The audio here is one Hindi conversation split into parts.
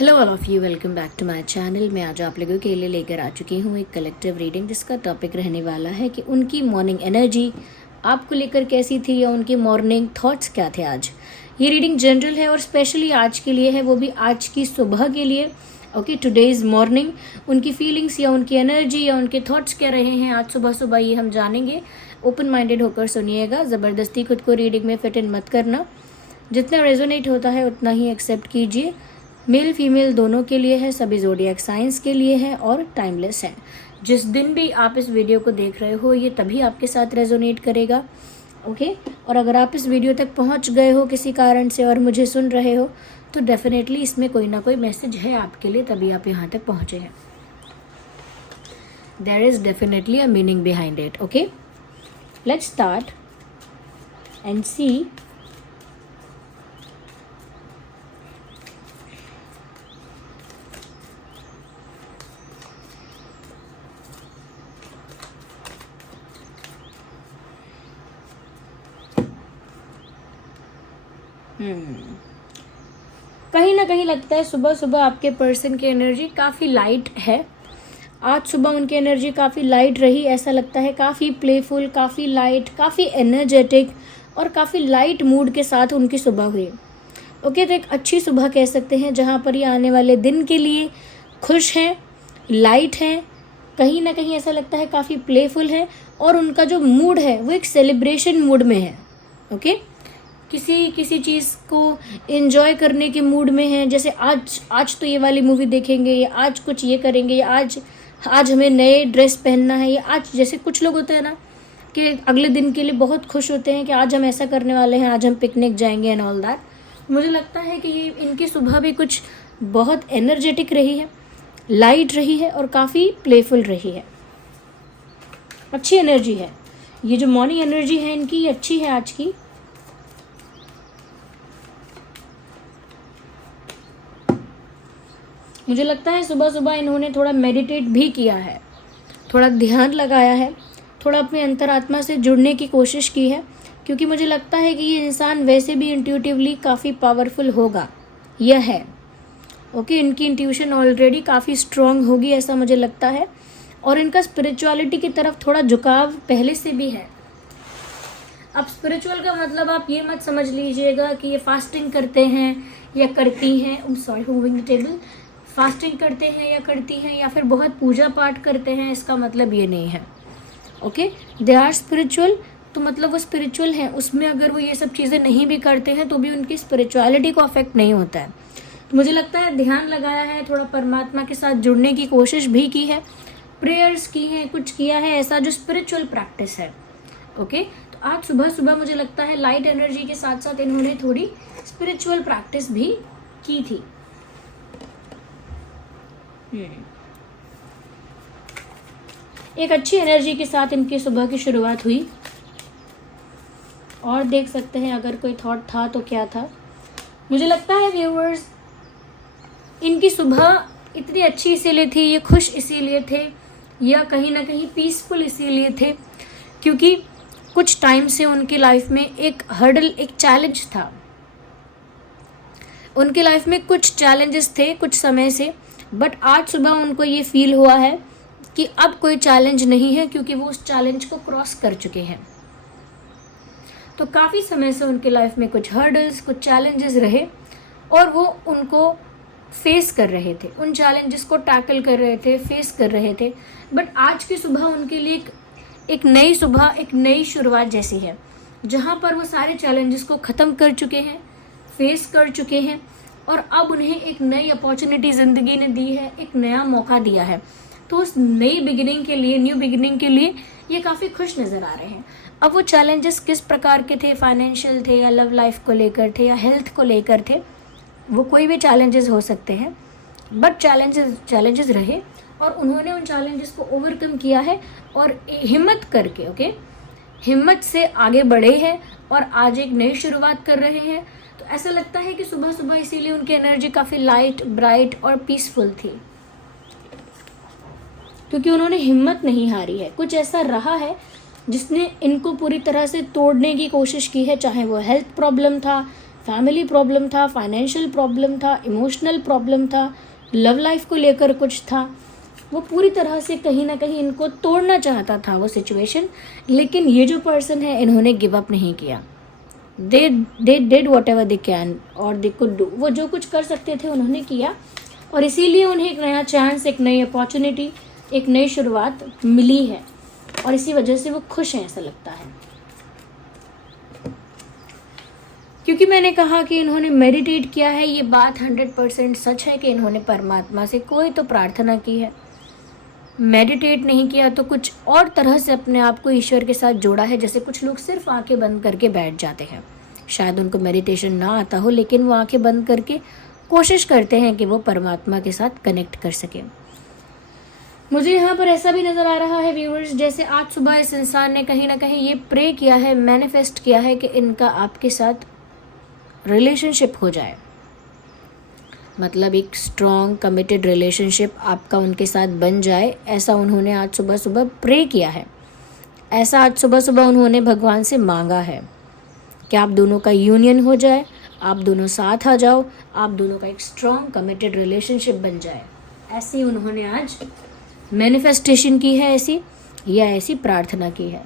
Hello all of you, welcome back to my channel. मैं आज आप लोगों के लिए लेकर आ चुकी हूँ एक कलेक्टिव रीडिंग जिसका टॉपिक रहने वाला है कि उनकी मॉर्निंग एनर्जी आपको लेकर कैसी थी या उनके मॉर्निंग थॉट्स क्या थे। आज ये रीडिंग जनरल है और स्पेशली आज के लिए है, वो भी आज की सुबह के लिए। ओके, टुडेज मॉर्निंग उनकी फीलिंग्स या उनकी एनर्जी या उनके थॉट्स क्या रहे हैं आज सुबह सुबह, ये हम जानेंगे। ओपन माइंडेड होकर सुनिएगा, ज़बरदस्ती खुद को रीडिंग में फिट इन मत करना। जितना रेजोनेट होता है उतना ही एक्सेप्ट कीजिए। मेल फीमेल दोनों के लिए है, सभी ज़ोडिएक साइंस के लिए है और टाइमलेस है। जिस दिन भी आप इस वीडियो को देख रहे हो ये तभी आपके साथ रेजोनेट करेगा। ओके, और अगर आप इस वीडियो तक पहुंच गए हो किसी कारण से और मुझे सुन रहे हो तो डेफिनेटली इसमें कोई ना कोई मैसेज है आपके लिए, तभी आप यहाँ तक पहुँचे हैं। There is definitely a meaning behind it. Okay, let's start and see कहीं ना कहीं लगता है सुबह सुबह आपके पर्सन की एनर्जी काफ़ी लाइट है। आज सुबह उनकी एनर्जी काफ़ी लाइट रही, ऐसा लगता है काफ़ी प्लेफुल, काफ़ी लाइट, काफ़ी एनर्जेटिक और काफ़ी लाइट मूड के साथ उनकी सुबह हुई। ओके, तो एक अच्छी सुबह कह सकते हैं जहाँ पर ये आने वाले दिन के लिए खुश हैं, लाइट हैं। कहीं ना कहीं ऐसा लगता है काफ़ी प्लेफुल है और उनका जो मूड है वो एक सेलिब्रेशन मूड में है। ओके, किसी चीज़ को एंजॉय करने के मूड में है, जैसे आज तो ये वाली मूवी देखेंगे, या आज कुछ ये करेंगे, या आज हमें नए ड्रेस पहनना है, या आज जैसे कुछ लोग होते हैं ना कि अगले दिन के लिए बहुत खुश होते हैं कि आज हम ऐसा करने वाले हैं, आज हम पिकनिक जाएंगे एंड ऑल दैट। मुझे लगता है कि ये इनकी सुबह भी कुछ बहुत एनर्जेटिक रही है, लाइट रही है और काफ़ी प्लेफुल रही है। अच्छी एनर्जी है, ये जो मॉर्निंग एनर्जी है इनकी अच्छी है आज की। मुझे लगता है सुबह सुबह इन्होंने थोड़ा मेडिटेट भी किया है, थोड़ा ध्यान लगाया है, थोड़ा अपने अंतरात्मा से जुड़ने की कोशिश की है, क्योंकि मुझे लगता है कि ये इंसान वैसे भी इंट्यूटिवली काफ़ी पावरफुल होगा, यह है। ओके, इनकी इंट्यूशन ऑलरेडी काफ़ी स्ट्रॉन्ग होगी ऐसा मुझे लगता है, और इनका स्पिरिचुअलिटी की तरफ थोड़ा झुकाव पहले से भी है। अब स्पिरिचुअल का मतलब आप ये मत समझ लीजिएगा कि ये फास्टिंग करते हैं या करती हैं, sorry moving the table, fasting करते हैं या करती हैं या फिर बहुत पूजा पाठ करते हैं, इसका मतलब ये नहीं है। ओके, दे आर स्पिरिचुअल, तो मतलब वो स्पिरिचुअल हैं, उसमें अगर वो ये सब चीज़ें नहीं भी करते हैं तो भी उनकी स्पिरिचुअलिटी को अफेक्ट नहीं होता है। तो मुझे लगता है ध्यान लगाया है, थोड़ा परमात्मा के साथ जुड़ने की कोशिश भी की है, प्रेयर्स की हैं, कुछ किया है ऐसा जो स्पिरिचुअल प्रैक्टिस है। ओके, तो आज सुबह सुबह मुझे लगता है लाइट एनर्जी के साथ साथ इन्होंने थोड़ी स्पिरिचुअल प्रैक्टिस भी की थी। एक अच्छी एनर्जी के साथ इनकी सुबह की शुरुआत हुई, और देख सकते हैं अगर कोई थॉट था तो क्या था। मुझे लगता है व्यूअर्स इनकी सुबह इतनी अच्छी इसीलिए थी, ये खुश इसीलिए थे, या कहीं ना कहीं पीसफुल इसीलिए थे क्योंकि कुछ टाइम से उनकी लाइफ में एक हर्डल, एक चैलेंज था। उनकी लाइफ में कुछ चैलेंजेस थे कुछ समय से, बट आज सुबह उनको ये फील हुआ है कि अब कोई चैलेंज नहीं है क्योंकि वो उस चैलेंज को क्रॉस कर चुके हैं। तो काफ़ी समय से उनके लाइफ में कुछ हर्डल्स, कुछ चैलेंजेस रहे और वो उनको फेस कर रहे थे, उन चैलेंजेस को टैकल कर रहे थे, फेस कर रहे थे। बट आज की सुबह उनके लिए एक नई सुबह, एक नई शुरुआत जैसी है, जहाँ पर वो सारे चैलेंजेस को ख़त्म कर चुके हैं, फेस कर चुके हैं, और अब उन्हें एक नई अपॉर्चुनिटी ज़िंदगी ने दी है, एक नया मौका दिया है। तो उस नई बिगिनिंग के लिए, न्यू बिगिनिंग के लिए ये काफ़ी खुश नज़र आ रहे हैं। अब वो चैलेंजेस किस प्रकार के थे, फाइनेंशियल थे या लव लाइफ को लेकर थे या हेल्थ को लेकर थे, वो कोई भी चैलेंजेस हो सकते हैं, बट चैलेंजेस रहे और उन्होंने उन चैलेंजेस को ओवरकम किया है और हिम्मत करके, ओके, हिम्मत से आगे बढ़े हैं और आज एक नई शुरुआत कर रहे हैं। तो ऐसा लगता है कि सुबह सुबह इसीलिए उनकी एनर्जी काफ़ी लाइट, ब्राइट और पीसफुल थी, क्योंकि उन्होंने हिम्मत नहीं हारी है। कुछ ऐसा रहा है जिसने इनको पूरी तरह से तोड़ने की कोशिश की है, चाहे वो हेल्थ प्रॉब्लम था, फैमिली प्रॉब्लम था, फाइनेंशियल प्रॉब्लम था, इमोशनल प्रॉब्लम था, लव लाइफ को लेकर कुछ था। वो पूरी तरह से कहीं ना कहीं इनको तोड़ना चाहता था वो सिचुएशन, लेकिन ये जो पर्सन है इन्होंने गिव अप नहीं किया। They did what ever they can और दे कुड डू। वो जो कुछ कर सकते थे उन्होंने किया, और इसीलिए उन्हें एक नया चांस, एक नई अपॉर्चुनिटी, एक नई शुरुआत मिली है, और इसी वजह से वो खुश हैं ऐसा लगता है। क्योंकि मैंने कहा कि इन्होंने मेडिटेट किया है, ये बात 100% सच है कि इन्होंने परमात्मा से कोई तो प्रार्थना की है। मेडिटेट नहीं किया तो कुछ और तरह से अपने आप को ईश्वर के साथ जोड़ा है। जैसे कुछ लोग सिर्फ आंखें बंद करके बैठ जाते हैं, शायद उनको मेडिटेशन ना आता हो, लेकिन वो आंखें बंद करके कोशिश करते हैं कि वो परमात्मा के साथ कनेक्ट कर सकें। मुझे यहाँ पर ऐसा भी नज़र आ रहा है व्यूअर्स, जैसे आज सुबह इस इंसान ने कहीं ना कहीं ये प्रे किया है, मैनिफेस्ट किया है कि इनका आपके साथ रिलेशनशिप हो जाए, मतलब एक स्ट्रॉन्ग कमिटेड रिलेशनशिप आपका उनके साथ बन जाए। ऐसा उन्होंने आज सुबह सुबह प्रे किया है, ऐसा आज सुबह सुबह उन्होंने भगवान से मांगा है कि आप दोनों का यूनियन हो जाए, आप दोनों साथ आ जाओ, आप दोनों का एक स्ट्रॉन्ग कमिटेड रिलेशनशिप बन जाए। ऐसी उन्होंने आज मैनिफेस्टेशन की है, ऐसी या ऐसी प्रार्थना की है।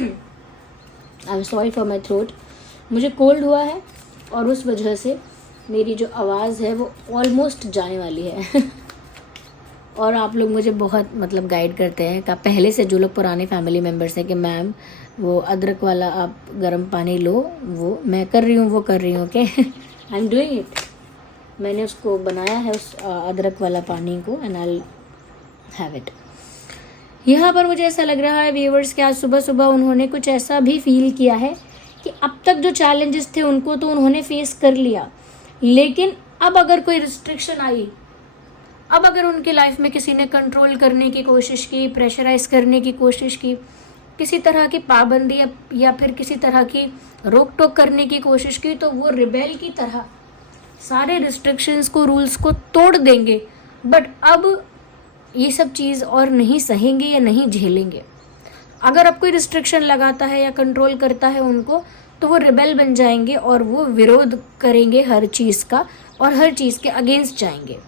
I am sorry for my throat, मुझे कोल्ड हुआ है और उस वजह से मेरी जो आवाज़ है वो ऑलमोस्ट जाने वाली है। और आप लोग मुझे बहुत मतलब गाइड करते हैं का पहले से, जो लोग पुराने फैमिली मेम्बर्स हैं, कि मैम वो अदरक वाला आप गर्म पानी लो, वो मैं कर रही हूँ, वो कर रही हूँ। Okay, I am doing it. मैंने उसको बनाया है उस अदरक वाला पानी को, एंड आई हैव इट। यहाँ पर मुझे ऐसा लग रहा है व्यूअर्स कि आज सुबह सुबह उन्होंने कुछ ऐसा भी फील किया है कि अब तक जो चैलेंजेस थे उनको तो उन्होंने फेस कर लिया, लेकिन अब अगर कोई रिस्ट्रिक्शन आई, अब अगर उनकी लाइफ में किसी ने कंट्रोल करने की कोशिश की, प्रेशराइज करने की कोशिश की, किसी तरह की पाबंदी या फिर किसी तरह की रोक टोक करने की कोशिश की, तो वो रिबेल की तरह सारे रिस्ट्रिक्शंस को, रूल्स को तोड़ देंगे। बट अब ये सब चीज़ और नहीं सहेंगे या नहीं झेलेंगे। अगर अब कोई रिस्ट्रिक्शन लगाता है या कंट्रोल करता है उनको, तो वो रिबेल बन जाएंगे और वो विरोध करेंगे हर चीज़ का, और हर चीज़ के अगेंस्ट जाएंगे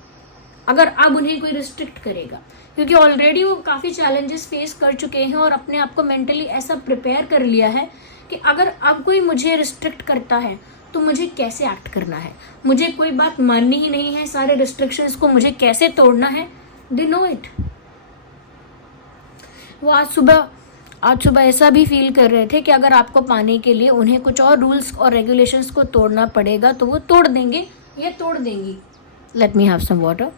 अगर अब उन्हें कोई रिस्ट्रिक्ट करेगा। क्योंकि ऑलरेडी वो काफ़ी चैलेंजेस फेस कर चुके हैं और अपने आप को मेंटली ऐसा प्रिपेयर कर लिया है कि अगर अब कोई मुझे रिस्ट्रिक्ट करता है तो मुझे कैसे एक्ट करना है, मुझे कोई बात माननी ही नहीं है, सारे रिस्ट्रिक्शंस को मुझे कैसे तोड़ना है। They know it. वो आज सुबह ऐसा भी फील कर रहे थे कि अगर आपको पाने के लिए उन्हें कुछ और रूल्स और रेगुलेशंस को तोड़ना पड़ेगा तो वो तोड़ देंगे या तोड़ देंगी। Let me have some water.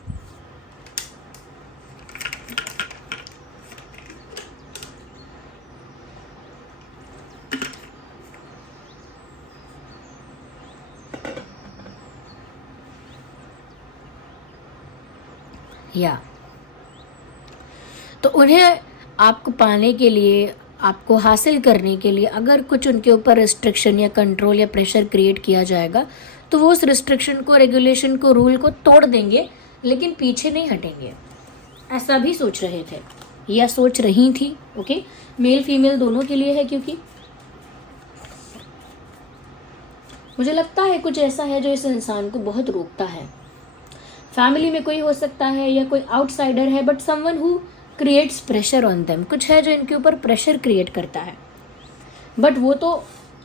तो उन्हें आपको पाने के लिए, आपको हासिल करने के लिए अगर कुछ उनके ऊपर रिस्ट्रिक्शन या कंट्रोल या प्रेशर क्रिएट किया जाएगा तो वो उस रिस्ट्रिक्शन को, रेगुलेशन को, रूल को तोड़ देंगे, लेकिन पीछे नहीं हटेंगे। ऐसा भी सोच रहे थे या सोच रही थी। ओके, मेल फीमेल दोनों के लिए है, क्योंकि मुझे लगता है कुछ ऐसा है जो इस इंसान को बहुत रोकता है। फैमिली में कोई हो सकता है या कोई आउटसाइडर है, but someone who creates pressure on them. कुछ है जो इनके ऊपर प्रेशर क्रिएट करता है। बट वो तो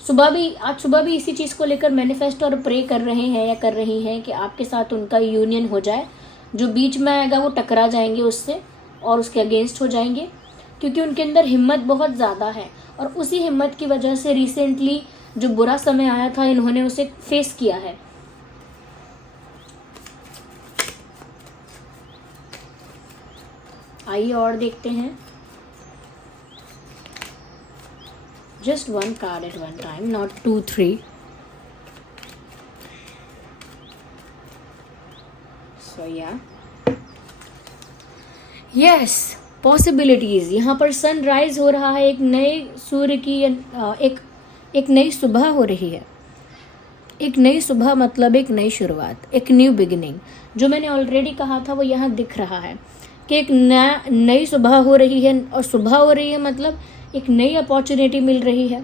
आज सुबह भी इसी चीज़ को लेकर मैनिफेस्ट और प्रे कर रहे हैं या कर रही हैं कि आपके साथ उनका यूनियन हो जाए। जो बीच में आएगा वो टकरा जाएंगे उससे और उसके अगेंस्ट हो जाएंगे, क्योंकि उनके अंदर हिम्मत बहुत ज़्यादा है। और उसी हिम्मत की वजह से रिसेंटली जो बुरा समय आया था इन्होंने उसे फेस किया है। आइए और देखते हैं। Just one card at one time, not 2, 3। So yes, possibilities. यहाँ पर सनराइज हो रहा है, एक नए सूर्य की एक नई सुबह हो रही है। एक नई सुबह मतलब एक नई शुरुआत, एक न्यू बिगिनिंग। जो मैंने ऑलरेडी कहा था वो यहाँ दिख रहा है कि एक नई सुबह हो रही है, और सुबह हो रही है मतलब एक नई अपॉर्चुनिटी मिल रही है।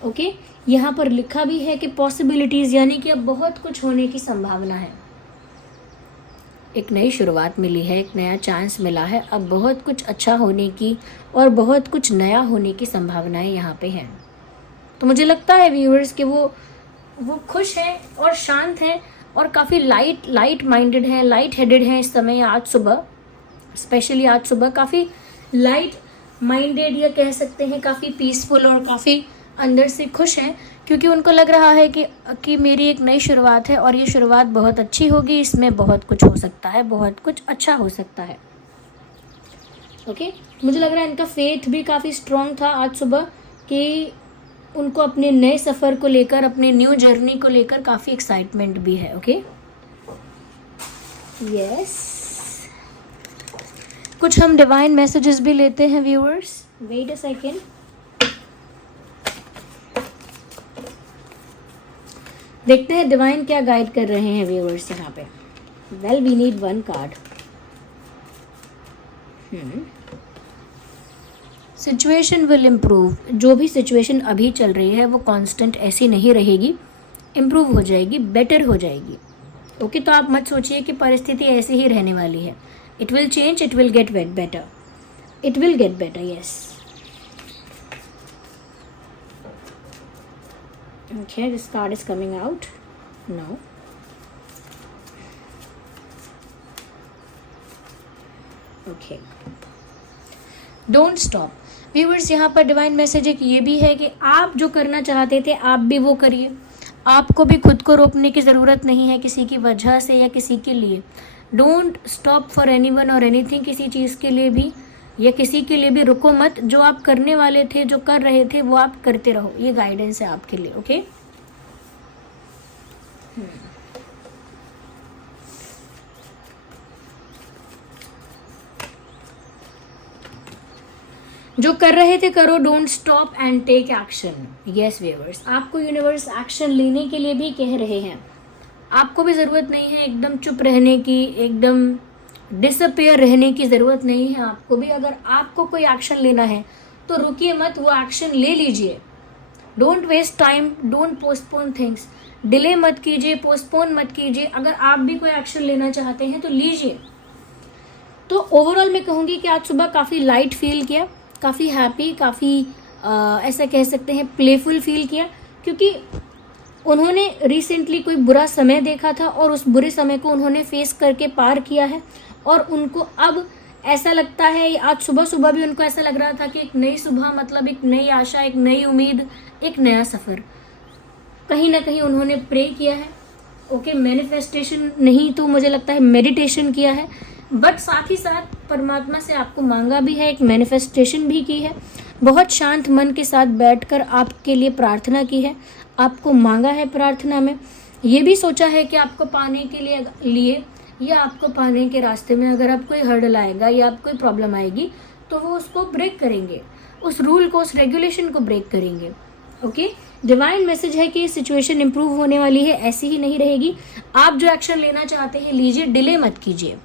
ओके, यहाँ पर लिखा भी है कि पॉसिबिलिटीज़, यानी कि अब बहुत कुछ होने की संभावना है। एक नई शुरुआत मिली है, एक नया चांस मिला है, अब बहुत कुछ अच्छा होने की और बहुत कुछ नया होने की संभावनाएं यहाँ पे हैं। तो मुझे लगता है व्यूअर्स कि वो खुश हैं और शांत हैं और काफ़ी लाइट माइंडेड हैं, लाइट हेडेड हैं इस समय। आज सुबह, स्पेशली आज सुबह काफ़ी लाइट माइंडेड, या कह सकते हैं काफ़ी पीसफुल और काफ़ी अंदर से खुश हैं, क्योंकि उनको लग रहा है कि मेरी एक नई शुरुआत है और ये शुरुआत बहुत अच्छी होगी, इसमें बहुत कुछ हो सकता है, बहुत कुछ अच्छा हो सकता है। ओके, मुझे लग रहा है इनका फेथ भी काफ़ी स्ट्रॉन्ग था आज सुबह, कि उनको अपने नए सफ़र को लेकर, अपने न्यू जर्नी को लेकर काफ़ी एक्साइटमेंट भी है। ओके, यस, कुछ हम डिवाइन मैसेजेस भी लेते हैं व्यूअर्स। Wait a second. देखते हैं डिवाइन क्या गाइड कर रहे हैं व्यूअर्स यहाँ पे। Well, we need one card. Situation will improve. जो भी सिचुएशन अभी चल रही है वो कांस्टेंट ऐसी नहीं रहेगी, इम्प्रूव हो जाएगी, बेटर हो जाएगी। ओके, तो आप मत सोचिए कि परिस्थिति ऐसी ही रहने वाली है। It will change, it will get better, it will get better, yes. Okay, this card is coming out now. Okay, don't stop. Viewers, यहाँ पर डिवाइन मैसेज एक ये भी है कि आप जो करना चाहते थे आप भी वो करिए। आपको भी खुद को रोकने की ज़रूरत नहीं है किसी की वजह से या किसी के लिए। डोंट स्टॉप फॉर एनीवन और एनीथिंग। किसी चीज़ के लिए भी या किसी के लिए भी रुको मत। जो आप करने वाले थे, जो कर रहे थे, वो आप करते रहो। ये गाइडेंस है आपके लिए। ओके, जो कर रहे थे करो। Don't stop and take action. Yes viewers, आपको यूनिवर्स एक्शन लेने के लिए भी कह रहे हैं। आपको भी ज़रूरत नहीं है एकदम चुप रहने की, एकदम डिसअपियर रहने की ज़रूरत नहीं है आपको भी। अगर आपको कोई एक्शन लेना है तो रुकिए मत, वो एक्शन ले लीजिए। Don't waste time, don't postpone things. Delay मत कीजिए, पोस्टपोन मत कीजिए। अगर आप भी कोई एक्शन लेना चाहते हैं तो लीजिए। तो ओवरऑल मैं कहूँगी कि आज सुबह काफ़ी लाइट फील किया, काफ़ी हैप्पी, काफ़ी ऐसा कह सकते हैं प्लेफुल फील किया, क्योंकि उन्होंने रिसेंटली कोई बुरा समय देखा था और उस बुरे समय को उन्होंने फेस करके पार किया है। और उनको अब ऐसा लगता है, आज सुबह सुबह भी उनको ऐसा लग रहा था कि एक नई सुबह, मतलब एक नई आशा, एक नई उम्मीद, एक नया सफ़र। कहीं ना कहीं उन्होंने प्रे किया है। ओके, मैनिफेस्टेशन नहीं तो मुझे लगता है मेडिटेशन किया है, बट साथ ही साथ परमात्मा से आपको मांगा भी है, एक मैनिफेस्टेशन भी की है। बहुत शांत मन के साथ बैठकर आपके लिए प्रार्थना की है, आपको मांगा है प्रार्थना में। ये भी सोचा है कि आपको पाने के लिए या आपको पाने के रास्ते में अगर आप कोई हर्डल आएगा या आप कोई प्रॉब्लम आएगी तो वो उसको ब्रेक करेंगे, उस रूल को, उस रेगुलेशन को ब्रेक करेंगे। ओके, डिवाइन मैसेज है कि सिचुएशन इंप्रूव होने वाली है, ऐसी ही नहीं रहेगी। आप जो एक्शन लेना चाहते हैं लीजिए, डिले मत कीजिए।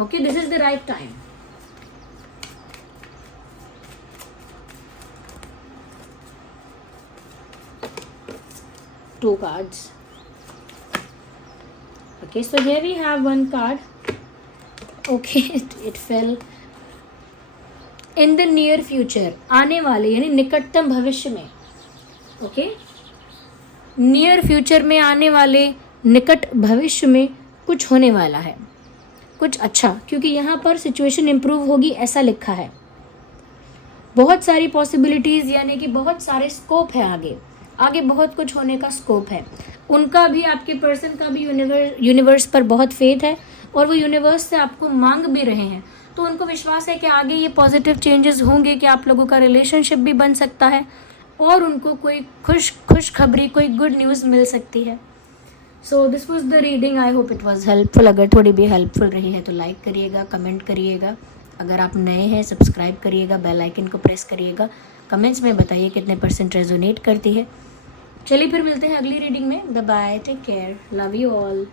Okay, this is the right time. Two cards. Okay, so here we have one card. Okay, it fell. In the near future, आने वाले यानी निकटतम भविष्य में। ओके, नियर फ्यूचर में, आने वाले निकट भविष्य में कुछ होने वाला है, कुछ अच्छा, क्योंकि यहाँ पर सिचुएशन इम्प्रूव होगी ऐसा लिखा है। बहुत सारी पॉसिबिलिटीज़, यानी कि बहुत सारे स्कोप है आगे, आगे बहुत कुछ होने का स्कोप है। उनका भी, आपके पर्सन का भी यूनिवर्स पर बहुत फेथ है और वो यूनिवर्स से आपको मांग भी रहे हैं। तो उनको विश्वास है कि आगे ये पॉजिटिव चेंजेस होंगे, कि आप लोगों का रिलेशनशिप भी बन सकता है और उनको कोई खुश खबरी, कोई गुड न्यूज़ मिल सकती है। So this was the reading. I hope it was helpful. अगर थोड़ी भी हेल्पफुल रही है तो लाइक करिएगा, कमेंट करिएगा। अगर आप नए हैं सब्सक्राइब करिएगा, बेल आइकन को प्रेस करिएगा। कमेंट्स में बताइए कितने % रेजोनेट करती है। चलिए फिर मिलते हैं अगली रीडिंग में। Bye bye, take care, love you all.